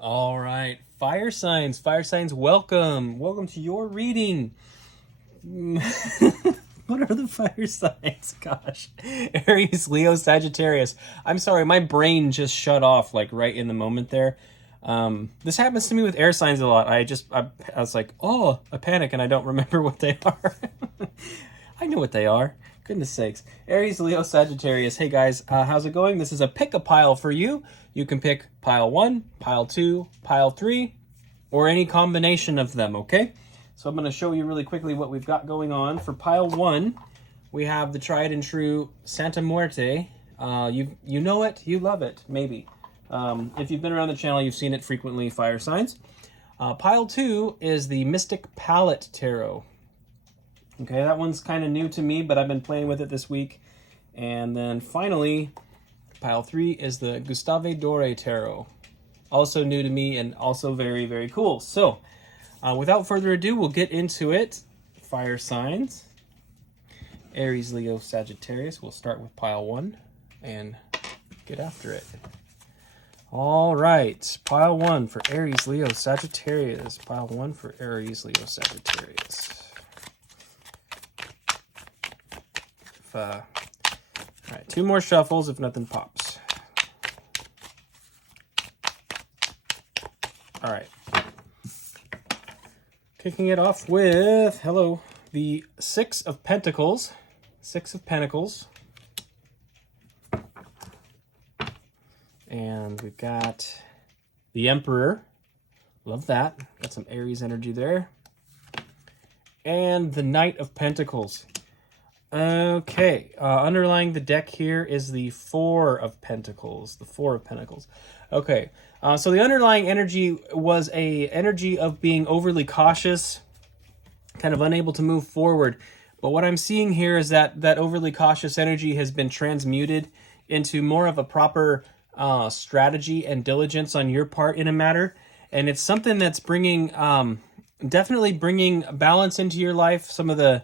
All right, fire signs, welcome. Welcome to your reading. What are the fire signs? Gosh. Aries, Leo, Sagittarius. I'm sorry, my brain just shut off like right in the moment there. This happens to me with air signs a lot. I was like, oh, I panic and I don't remember what they are. I know what they are. Goodness sakes. Aries, Leo, Sagittarius. Hey guys, how's it going? This is a pick a pile for you. You can pick pile 1, pile 2, pile 3, or any combination of them, okay? So I'm going to show you really quickly what we've got going on. For pile 1, we have the tried and true Santa Muerte. You know it, you love it, maybe. If you've been around the channel, you've seen it frequently, fire signs. Pile 2 is the Mystic Palette Tarot. Okay, that one's kind of new to me, but I've been playing with it this week. And then finally, pile 3 is the Gustave Doré Tarot. Also new to me and also very, very cool. So, without further ado, we'll get into it. Fire signs. Aries, Leo, Sagittarius. We'll start with pile 1 and get after it. All right, pile 1 for Aries, Leo, Sagittarius. Pile 1 for Aries, Leo, Sagittarius. All right, 2 more shuffles if nothing pops. All right. Kicking it off with, the Six of Pentacles. Six of Pentacles. And we've got the Emperor. Love that. Got some Aries energy there. And the Knight of Pentacles. Okay, underlying the deck here is the Four of Pentacles. The Four of Pentacles. Okay, so the underlying energy was a energy of being overly cautious, kind of unable to move forward. But what I'm seeing here is that that overly cautious energy has been transmuted into more of a proper strategy and diligence on your part in a matter. And it's something that's bringing, definitely bringing balance into your life. Some of the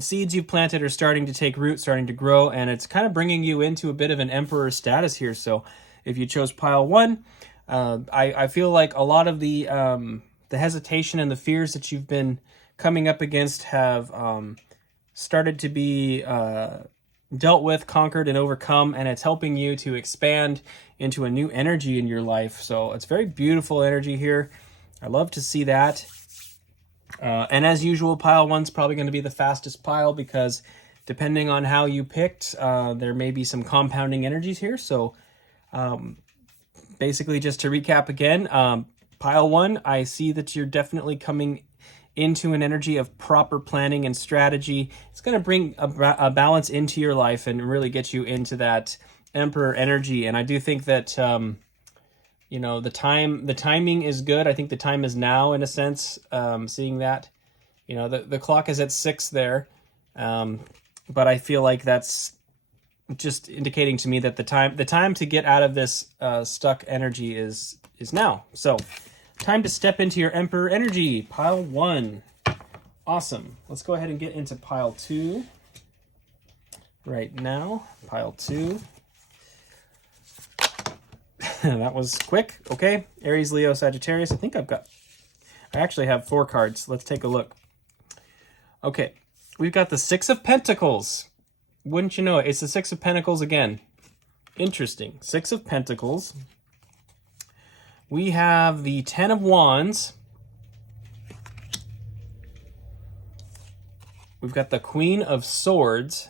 seeds you've planted are starting to take root, starting to grow, and it's kind of bringing you into a bit of an emperor status here. So if you chose pile 1, I feel like a lot of the hesitation and the fears that you've been coming up against have started to be dealt with, conquered, and overcome, and it's helping you to expand into a new energy in your life. So it's very beautiful energy here. I love to see that. And as usual, pile 1's probably going to be the fastest pile because depending on how you picked, there may be some compounding energies here. So basically, just to recap again, pile 1, I see that you're definitely coming into an energy of proper planning and strategy. It's going to bring a balance into your life and really get you into that Emperor energy. And I do think that you know, the timing is good. I think the time is now, in a sense, seeing that. You know, the clock is at 6 there. But I feel like that's just indicating to me that the time to get out of this stuck energy is now. So, time to step into your Emperor energy. Pile 1. Awesome. Let's go ahead and get into pile 2 right now. Pile 2. That was quick. Okay, Aries, Leo, Sagittarius. I actually have 4 cards. Let's take a look. Okay, we've got the Six of Pentacles. Wouldn't you know it? It's the Six of Pentacles again. Interesting. Six of Pentacles. We have the Ten of Wands. We've got the Queen of Swords.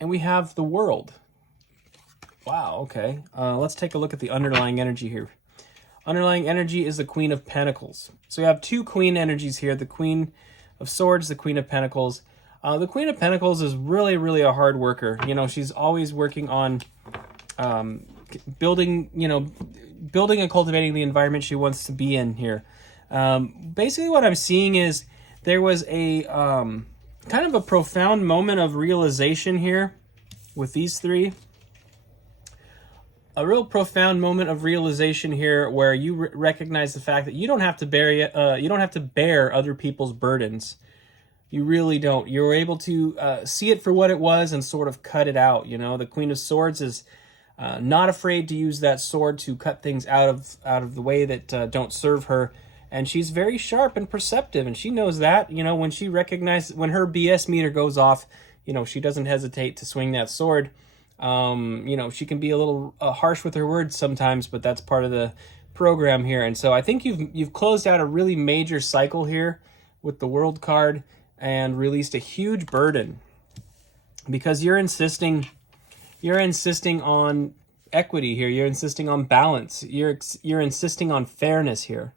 And we have the World. Wow, okay. Let's take a look at the underlying energy here. Underlying energy is the Queen of Pentacles. So we have 2 Queen energies here. The Queen of Swords, the Queen of Pentacles. The Queen of Pentacles is really, really a hard worker. You know, she's always working on building and cultivating the environment she wants to be in here. Basically what I'm seeing is there was a kind of a profound moment of realization here with these 3. A real profound moment of realization here where you recognize the fact that you don't have to bear other people's burdens. You really don't. You're able to see it for what it was and sort of cut it out. You know, the Queen of Swords is not afraid to use that sword to cut things out of the way that don't serve her. And she's very sharp and perceptive, and she knows that. You know, when she recognizes, when her BS meter goes off, you know, she doesn't hesitate to swing that sword. You know, she can be a little harsh with her words sometimes, but that's part of the program here. And so I think you've closed out a really major cycle here with the World card and released a huge burden, because you're insisting on equity here. You're insisting on balance. You're insisting on fairness here.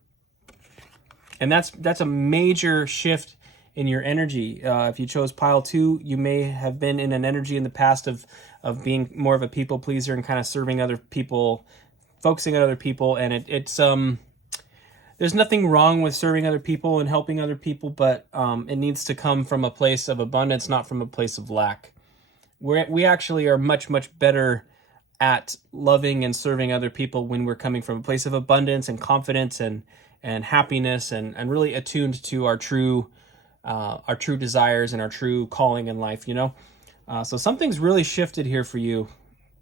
And that's a major shift in your energy. If you chose pile 2, you may have been in an energy in the past of being more of a people pleaser and kind of serving other people, focusing on other people. And it's there's nothing wrong with serving other people and helping other people, but it needs to come from a place of abundance, not from a place of lack. We actually are much, much better at loving and serving other people when we're coming from a place of abundance and confidence and happiness and really attuned to our true desires and our true calling in life, you know? So something's really shifted here for you,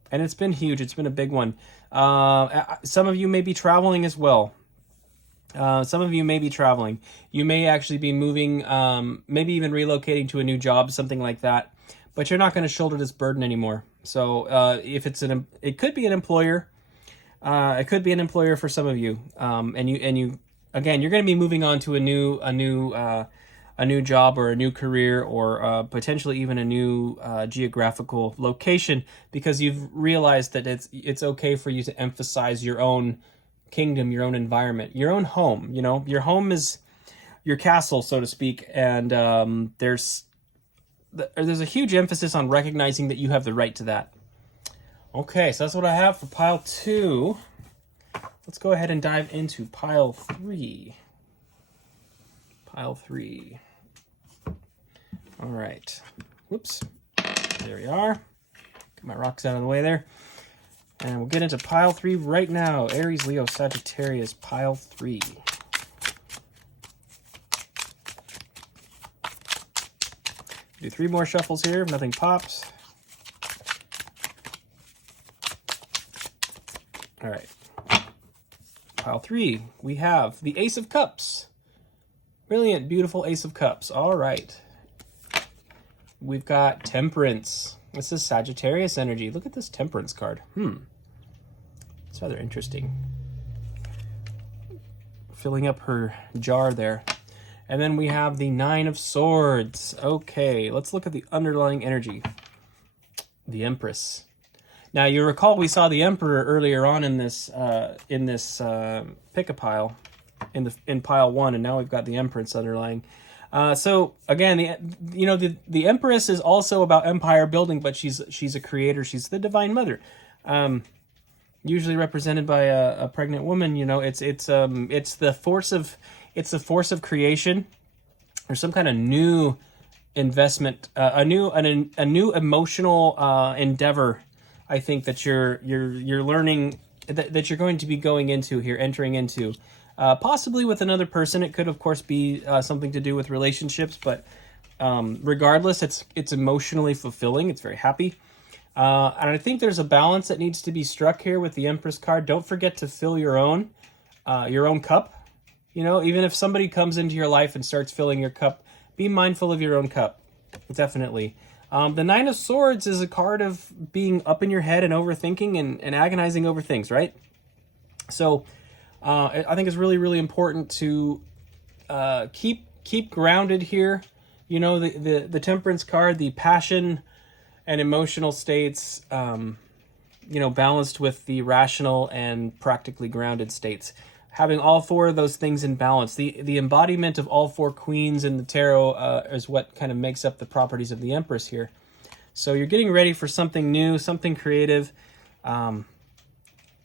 and it's been huge. It's been a big one. Some of you may be traveling as well. Some of you may be traveling. You may actually be moving, maybe even relocating to a new job, something like that. But you're not going to shoulder this burden anymore. So if it could be an employer. It could be an employer for some of you. And you again, you're going to be moving on to a new job or a new career, or potentially even a new geographical location, because you've realized that it's okay for you to emphasize your own kingdom, your own environment, your own home. You know, your home is your castle, so to speak, and there's a huge emphasis on recognizing that you have the right to that. Okay, so that's what I have for pile 2. Let's go ahead and dive into pile 3. Pile 3. All right. Whoops. There we are. Get my rocks out of the way there. And we'll get into pile 3 right now. Aries, Leo, Sagittarius, pile 3. Do 3 more shuffles here if nothing pops. All right. Pile 3, we have the Ace of Cups. Brilliant, beautiful Ace of Cups. All right. We've got Temperance. This is Sagittarius energy. Look at this Temperance card. It's rather interesting. Filling up her jar there. And then we have the Nine of Swords. Okay, let's look at the underlying energy. The Empress. Now, you recall we saw the Emperor earlier on in this pick-a-pile, in pile 1, and now we've got the Empress underlying. So again, the Empress is also about empire building, but she's a creator. She's the Divine Mother, usually represented by a pregnant woman. You know, it's the force of creation, or some kind of new investment, a new emotional endeavor. I think that you're learning that you're going to be going into here, entering into. Possibly with another person. It could, of course, be something to do with relationships, but regardless, it's emotionally fulfilling. It's very happy. And I think there's a balance that needs to be struck here with the Empress card. Don't forget to fill your own cup. You know, even if somebody comes into your life and starts filling your cup, be mindful of your own cup. Definitely. The Nine of Swords is a card of being up in your head and overthinking and agonizing over things, right? So I think it's really, really important to keep grounded here. You know, the Temperance card, the passion and emotional states, balanced with the rational and practically grounded states. Having all 4 of those things in balance. The embodiment of all 4 queens in the tarot is what kind of makes up the properties of the Empress here. So you're getting ready for something new, something creative, a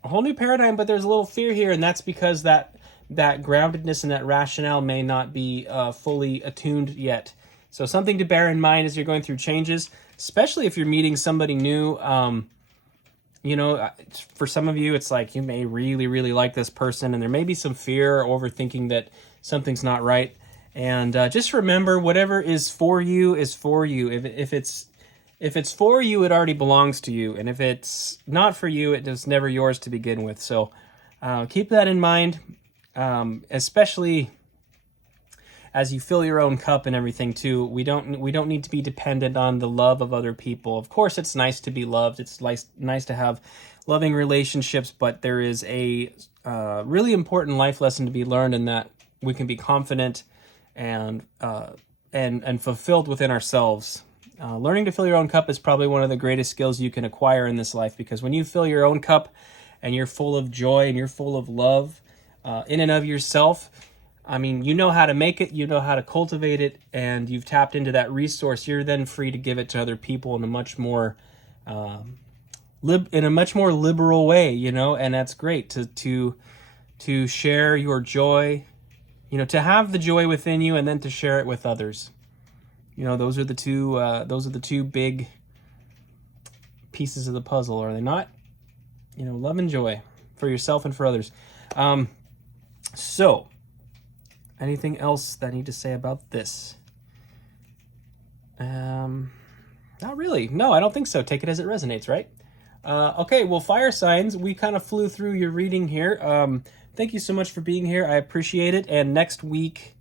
whole new paradigm, but there's a little fear here, and that's because that groundedness and that rationale may not be fully attuned yet. So something to bear in mind as you're going through changes, especially if you're meeting somebody new. For some of you, it's like you may really, really like this person, and there may be some fear or overthinking that something's not right. And just remember, whatever is for you is for you. If it's for you, it already belongs to you, and if it's not for you, it was never yours to begin with. So keep that in mind, especially as you fill your own cup and everything too. We don't need to be dependent on the love of other people. Of course, it's nice to be loved. It's nice to have loving relationships, but there is a really important life lesson to be learned in that we can be confident and fulfilled within ourselves. Learning to fill your own cup is probably one of the greatest skills you can acquire in this life, because when you fill your own cup and you're full of joy and you're full of love in and of yourself, I mean, you know how to make it, you know how to cultivate it, and you've tapped into that resource. You're then free to give it to other people in a much more liberal way, you know, and that's great to share your joy, you know, to have the joy within you and then to share it with others. You know, those are the two big pieces of the puzzle, are they not? You know, love and joy for yourself and for others. So, anything else that I need to say about this? Not really. No, I don't think so. Take it as it resonates, right? Okay, well, fire signs, we kind of flew through your reading here. Thank you so much for being here. I appreciate it. And next week,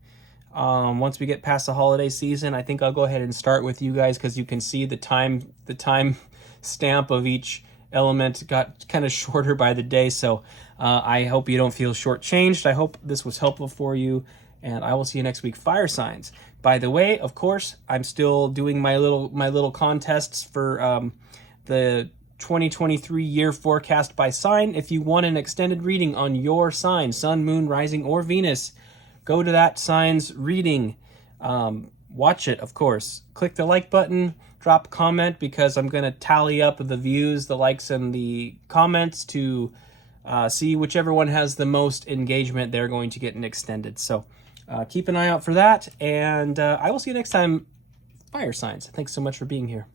once we get past the holiday season, I think I'll go ahead and start with you guys, because you can see the time stamp of each element got kind of shorter by the day. So I hope you don't feel shortchanged. I hope this was helpful for you, and I will see you next week. Fire signs. By the way, of course, I'm still doing my little contests for the 2023 year forecast by sign. If you want an extended reading on your sign, sun, moon, rising, or Venus, go to that sign's reading. Watch it, of course. Click the like button, drop a comment, because I'm going to tally up the views, the likes, and the comments to see whichever one has the most engagement. They're going to get an extended. So keep an eye out for that, and I will see you next time, fire signs. Thanks so much for being here.